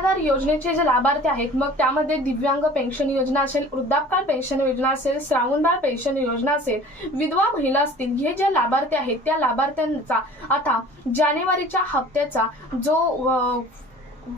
निराधार योजनेचे जे लाभार्थी आहेत, मग त्यामध्ये दिव्यांग पेन्शन योजना असेल, वृद्धापकाळ पेन्शन योजना असेल, श्रावणबाळ पेन्शन योजना असेल, विधवा महिला असतील, हे जे लाभार्थी आहेत त्या लाभार्थ्यांचा आता जानेवारीच्या हप्त्याचा जो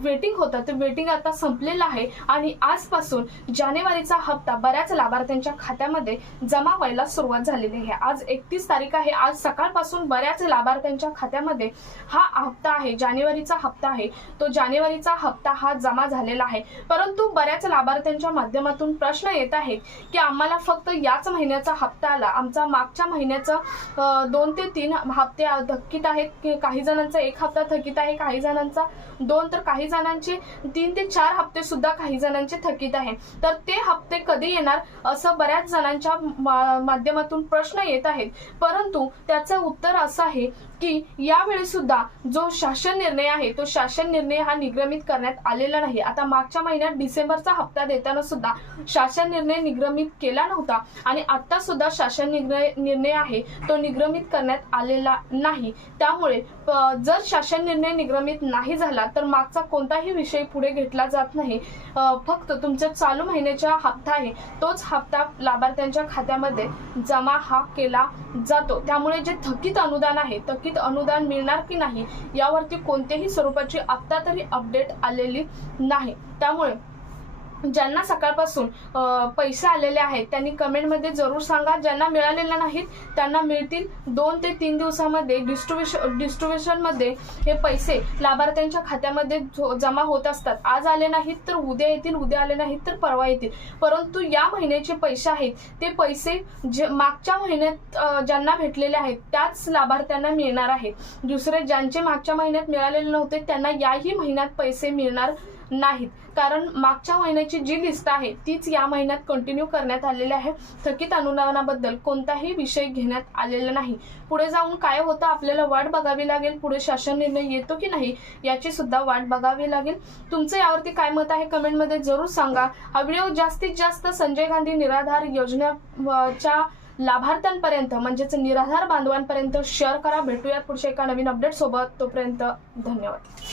वेटिंग होतं ते वेटिंग आता संपलेलं आहे आणि आजपासून जानेवारीचा हप्ता बऱ्याच लाभार्थ्यांच्या खात्यामध्ये जमा व्हायला सुरुवात झालेली आहे। आज 31 तारीख आहे। आज सकाळपासून बऱ्याच लाभार्थ्यांच्या खात्यामध्ये हा हप्ता आहे, जानेवारीचा हप्ता आहे, तो जानेवारीचा हप्ता हा जमा झालेला आहे। परंतु बऱ्याच लाभार्थ्यांच्या माध्यमातून प्रश्न येत आहेत की आम्हाला फक्त याच महिन्याचा हप्ता आला, आमचा मागच्या महिन्याचा 2 ते 3 हप्ते थकीत आहेत, काही जणांचा 1 हप्ता थकीत आहे, काही जणांचा 2, तर काही जणांचे 3 ते 4 हप्ते सुद्धा काही जणांचे थकीत आहे। तर ते हप्ते कधी येणार असं बऱ्याच जणांच्या माध्यमातून प्रश्न येत आहेत। परंतु त्याचं उत्तर असं आहे की यावेळी सुद्धा जो शासन निर्णय आहे तो शासन निर्णय हा निगमित करण्यात आलेला नाही। आता मागच्या महिन्यात डिसेंबरचा हप्ता देताना सुद्धा शासन निर्णय निगमित केला नव्हता आणि आता सुद्धा शासन निर्णय आहे तो निगमित करण्यात आलेला नाही। त्यामुळे जर शासन निर्णय निगमित नाही झाला तर मागचा कोणताही विषय पुढे घेतला जात नाही। फक्त तुमच्या चालू महिन्याचा हप्ता आहे तोच हप्ता लाभार्थ्यांच्या खात्यामध्ये जमा हा केला जातो। त्यामुळे जे थकीत अनुदान आहे, थकीत अनुदान मिळणार की नाही यावरती कोणत्याही स्वरूपाची आता तरी अपडेट आलेली नाही। त्यामुळे ज्यांना सकाळपासून पैसे आलेले आहेत त्यांनी कमेंटमध्ये जरूर सांगा। ज्यांना मिळालेले नाहीत त्यांना मिळतील 2 ते 3 दिवसामध्ये डिस्ट्रीब्युशन मध्ये हे पैसे लाभार्थ्यांच्या खात्यामध्ये जमा होत असतात। आज आले नाहीत तर उद्या येतील, उद्या आले नाहीत तर परवा येतील। परंतु या महिन्याचे पैसे आहेत ते पैसे जे मागच्या महिन्यात ज्यांना भेटलेले आहेत त्याच लाभार्थ्यांना मिळणार आहेत। दुसरे ज्यांचे मागच्या महिन्यात मिळालेले नव्हते त्यांना याही महिन्यात पैसे मिळणार नाहीत, कारण मागच्या महिन्याची जी लिस्ट आहे तीच या महिन्यात कंटिन्यू करण्यात आलेली आहे। थकीत अनुदानाबद्दल कोणताही विषय घेण्यात आलेला नाही। पुढे जाऊन काय होतं आपल्याला वाट बघावी लागेल, पुढे शासन निर्णय येतो की नाही याची सुद्धा वाट बघावी लागेल। तुमचं यावरती काय मत आहे कमेंटमध्ये जरूर सांगा। हा व्हिडिओ जास्तीत जास्त संजय गांधी निराधार योजनेच्या लाभार्थ्यांपर्यंत म्हणजेच निराधार बांधवांपर्यंत शेअर करा। भेटूया पुढच्या एका नवीन अपडेट सोबत, तोपर्यंत धन्यवाद।